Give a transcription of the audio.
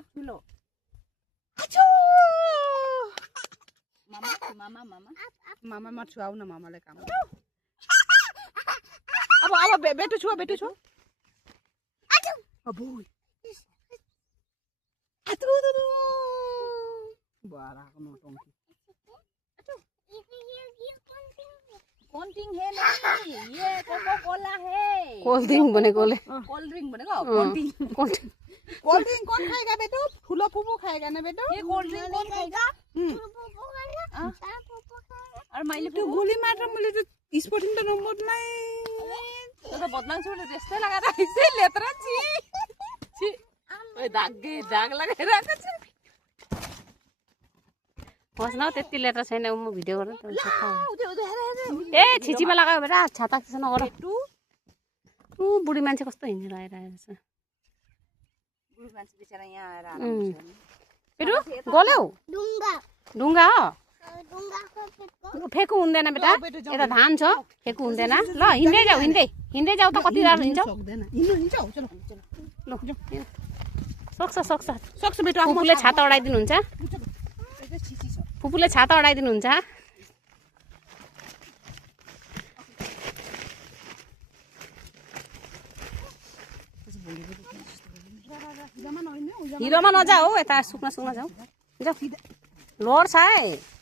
हात ठुलो मामा म छुवाउ न मामालाई काम अब बेटु छुवा अब बाराको नौटंकी कोल्ड ड्रिंक है नहीं ये कोको कोला है कोल्ड ड्रिंक बनेको कोल्ड ड्रिंक बनेको कोल्ड ड्रिंक कौन खाएगा बेटू फूलो फूफू खाएगा ना बेटू ये कोल्ड ड्रिंक कौन खाएगा और मैले तो गोली मारेर मैले त स्पोर्टिङ त नम्बर नै तर बदमास छोडे त्यस्तै लगाएर आइसै लेत्रा छि ओइ दाग लगाइराको छ बस्न त्यति लेटर छैन म भिडियो गर्नु ए छिचीमा लगायो बेटा छाता किस नगर ऊ बुढी मान्छे कस्तो हिँडेर आइरहेको छ बुढी मान्छे बिचारा यहाँ आएर पेटु गल्यौ ढुङ्गा हो फेकु हुँदैन बेटा यता धान छ फेकु हुँदैन ल हिँड्दै जाऊ त कति राम्रो हिँड्छौ ल सक्छ बेटा फुपूले छाता अडाइदिनुहुन्छ फुपूले छाता अडाइदिनुहुन्छ हिरोमा नजाऊ यता सुक्न जाऊ लड्छ है